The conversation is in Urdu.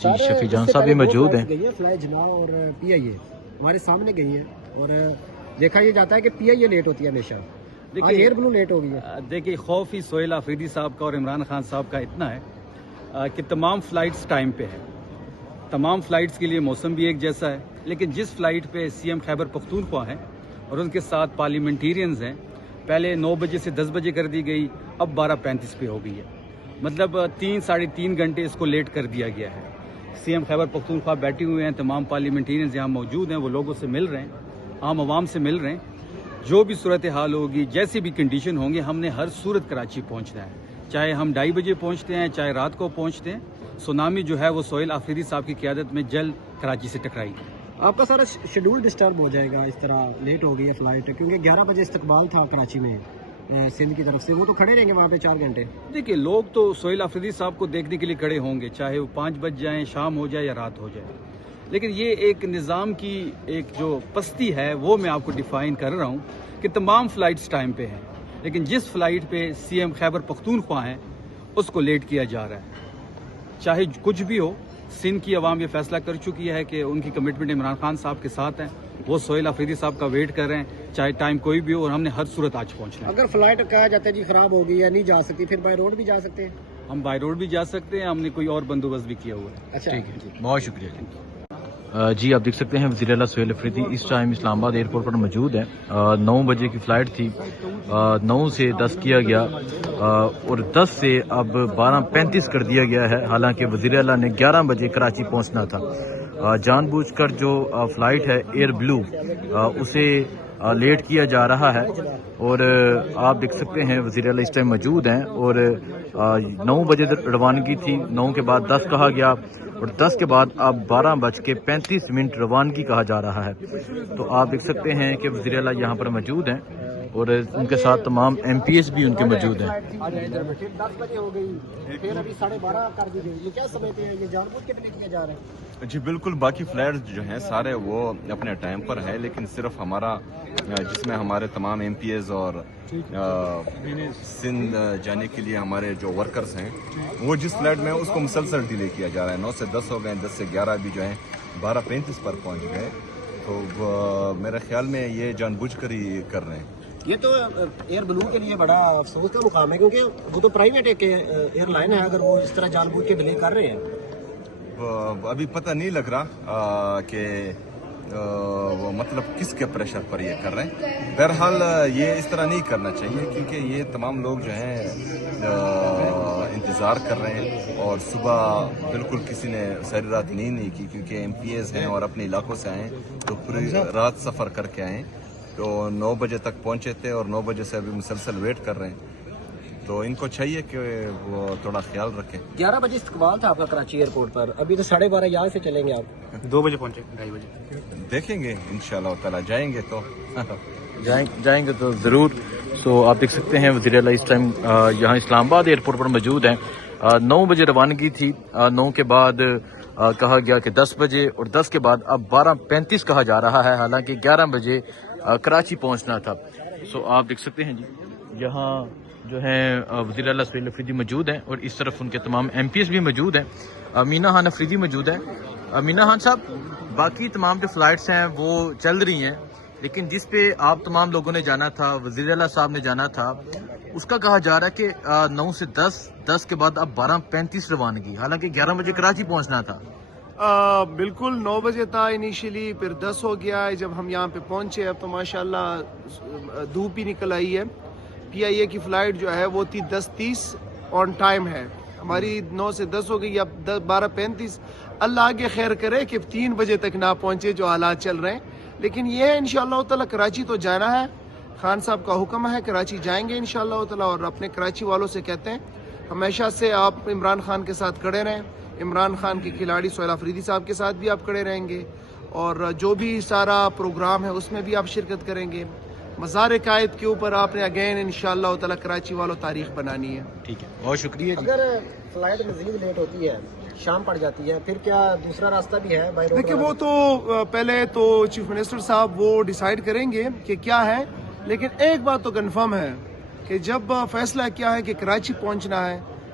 جی شفیع جان صاحب بھی موجود ہیں. فلائی جنا اور پی آئی اے ہمارے سامنے گئی ہیں اور دیکھا یہ جاتا ہے کہ پی آئی اے لیٹ ہوتی ہے ہمیشہ. ایئر بلو لیٹ ہو گئی ہے. دیکھیے خوف ہی سہیل آفریدی صاحب کا اور عمران خان صاحب کا اتنا ہے کہ تمام فلائٹس ٹائم پہ ہے. تمام فلائٹس کے لیے موسم بھی ایک جیسا ہے، لیکن جس فلائٹ پہ سی ایم خیبر پختونخوا ہیں اور ان کے ساتھ پارلیمنٹیرینز ہیں، پہلے 9 بجے سے 10 بجے کر دی گئی، اب 12:35 پہ ہو گئی ہے. مطلب 3-3.5 گھنٹے اس کو لیٹ کر دیا گیا ہے. سی ایم خیبر پختونخوا بیٹھے ہوئے ہیں، تمام پارلیمنٹیرینز یہاں موجود ہیں، وہ لوگوں سے مل رہے ہیں، عام عوام سے مل رہے ہیں. جو بھی صورتحال ہوگی، جیسی بھی کنڈیشن ہوں گے، ہم نے ہر صورت کراچی پہنچنا ہے، چاہے ہم 2:30 بجے پہنچتے ہیں، چاہے رات کو پہنچتے ہیں. سونامی جو ہے وہ سہیل آفریدی صاحب کی قیادت میں جلد کراچی سے ٹکرائی. آپ کا سارا شیڈول ڈسٹرب ہو جائے گا اس طرح لیٹ ہو گئی ہے فلائٹ، کیونکہ 11 بجے استقبال تھا کراچی میں سندھ کی طرف سے. وہ تو کھڑے رہیں گے وہاں پہ 4 گھنٹے. دیکھیے لوگ تو سہیل آفریدی صاحب کو دیکھنے کے لیے کھڑے ہوں گے، چاہے وہ 5 بج جائیں، شام ہو جائے یا رات ہو جائے. لیکن یہ ایک نظام کی ایک جو پستی ہے وہ میں آپ کو ڈیفائن کر رہا ہوں کہ تمام فلائٹس ٹائم پہ ہیں، لیکن جس فلائٹ پہ سی ایم خیبر پختونخوا ہیں اس کو لیٹ کیا جا رہا ہے. چاہے کچھ بھی ہو، سندھ کی عوام یہ فیصلہ کر چکی ہے کہ ان کی کمٹمنٹ عمران خان صاحب کے ساتھ ہیں، وہ سہیل آفریدی صاحب کا ویٹ کر رہے ہیں، چاہے ٹائم کوئی بھی ہو، اور ہم نے ہر صورت آج پہنچنا ہے. اگر فلائٹ کہا جاتا ہے جی خراب ہو گئی یا نہیں جا سکتی، پھر بائی روڈ بھی جا سکتے ہیں. ہم بائی روڈ بھی جا سکتے ہیں، ہم نے کوئی اور بندوبست بھی کیا ہوا ہے. اچھا ٹھیک ہے، بہت شکریہ. جی آپ دیکھ سکتے ہیں وزیر اعلیٰ سہیل آفریدی اس ٹائم اسلام آباد ایئرپورٹ پر موجود ہیں. 9 بجے کی فلائٹ تھی، 9 سے 10 کیا گیا اور 10 سے اب 12:35 کر دیا گیا ہے. حالانکہ وزیر اعلیٰ نے 11 بجے کراچی پہنچنا تھا. جان بوجھ کر جو فلائٹ ہے ایئر بلو اسے لیٹ کیا جا رہا ہے. اور آپ دیکھ سکتے ہیں وزیر اعلیٰ اس ٹائم موجود ہیں اور 9 بجے روانگی تھی، 9 کے بعد 10 کہا گیا اور 10 کے بعد اب 12:35 روانگی کہا جا رہا ہے. تو آپ دیکھ سکتے ہیں کہ وزیر اعلیٰ یہاں پر موجود ہیں اور ان کے ساتھ تمام ایم پی ایس بھی ان کے موجود ہیں. 10 بجے ہو گئی، پھر ابھی 12:30 کر دی گئی. یہ کیا سمجھتے ہیں، یہ جان بوجھ کے ڈیلے کیا جا رہا ہے؟ جی بالکل، باقی فلائٹس جو ہیں سارے وہ اپنے ٹائم پر ہے، لیکن صرف ہمارا جس میں ہمارے تمام ایم پی ایز اور سندھ جانے کے لیے ہمارے جو ورکرز ہیں وہ جس فلائٹ میں اس کو مسلسل ڈیلے کیا جا رہا ہے. 9 سے 10 ہو گئے، 10 سے 11 بھی جو ہیں 12:35 پر پہنچ گئے. تو میرے خیال میں یہ جان بوجھ کر ہی کر رہے ہیں. یہ تو ایئر بلو کے لیے بڑا افسوس کا مقام ہے، کیونکہ وہ تو پرائیویٹ ایئر لائن ہے. اگر وہ اس طرح جان بوجھ کے ڈیلے کر رہے ہیں، ابھی پتہ نہیں لگ رہا کہ وہ مطلب کس کے پریشر پر یہ کر رہے ہیں. بہرحال یہ اس طرح نہیں کرنا چاہیے، کیونکہ یہ تمام لوگ جو ہیں انتظار کر رہے ہیں اور صبح بالکل کسی نے ساری رات نیند نہیں کی، کیونکہ ایم پی ایز ہیں اور اپنے علاقوں سے آئے تو پوری رات سفر کر کے آئے. تو 9 بجے تک پہنچے تھے اور 9 بجے سے ابھی مسلسل ویٹ کر رہے ہیں. تو ان کو چاہیے کہ وہ تھوڑا خیال رکھیں. 11 بجے استقبال تھا آپ کا کراچی ایئرپورٹ پر، ابھی تو 12:30 یہاں سے چلیں گے آپ. 2 بجے پہنچے، 2:30 بجے دیکھیں گے انشاءاللہ تعالی، جائیں گے تو جائیں گے تو ضرور. سو آپ دیکھ سکتے ہیں وزیر اعلیٰ اس ٹائم یہاں اسلام آباد ایئرپورٹ پر موجود ہیں. 9 بجے روانگی تھی، 9 کے بعد کہا گیا کہ 10 بجے اور 10 کے بعد اب 12:35 کہا جا رہا ہے. حالانکہ 11 بجے کراچی پہنچنا تھا. سو آپ دیکھ سکتے ہیں جی یہاں جو ہیں وزیر اعلیٰ سہیل آفریدی موجود ہیں اور اس طرف ان کے تمام ایم پی ایس بھی موجود ہیں. مینا خان آفریدی موجود ہیں. مینا خان صاحب، باقی تمام جو فلائٹس ہیں وہ چل رہی ہیں، لیکن جس پہ آپ تمام لوگوں نے جانا تھا، وزیر اعلیٰ صاحب نے جانا تھا، اس کا کہا جا رہا ہے کہ 9 سے 10 کے بعد اب 12:35 روانگی، حالانکہ 11 بجے کراچی پہنچنا تھا. بالکل 9 بجے تھا انیشلی، پھر 10 ہو گیا جب ہم یہاں پہ پہنچے. اب تو ماشاءاللہ دھوپ ہی نکل آئی ہے. پی آئی اے کی فلائٹ جو ہے وہ تھی 10:30 آن ٹائم ہے. ہماری 9 سے 10 ہو گئی، اب 12:35. اللہ آگے خیر کرے کہ 3 بجے تک نہ پہنچے جو حالات چل رہے ہیں. لیکن یہ انشاءاللہ تعالی کراچی تو جانا ہے، خان صاحب کا حکم ہے، کراچی جائیں گے انشاءاللہ تعالی. اور اپنے کراچی والوں سے کہتے ہیں ہمیشہ سے آپ عمران خان کے ساتھ کھڑے رہیں. عمران خان کے کھلاڑی سہیل آفریدی صاحب کے ساتھ بھی آپ کھڑے رہیں گے، اور جو بھی سارا پروگرام ہے اس میں بھی آپ شرکت کریں گے. مزار قائد کے اوپر آپ نے اگین انشاءاللہ تعالی کراچی والوں تاریخ بنانی ہے. ٹھیک ہے، بہت شکریہ جی. اگر فلائٹ مزید لیٹ ہوتی ہے، شام پڑ جاتی ہے، پھر کیا دوسرا راستہ بھی ہے بائی روڈ؟ دیکھیں وہ تو پہلے تو چیف منسٹر صاحب وہ ڈیسائیڈ کریں گے کہ کیا ہے. لیکن ایک بات تو کنفرم ہے کہ جب فیصلہ کیا ہے کہ کراچی پہنچنا ہے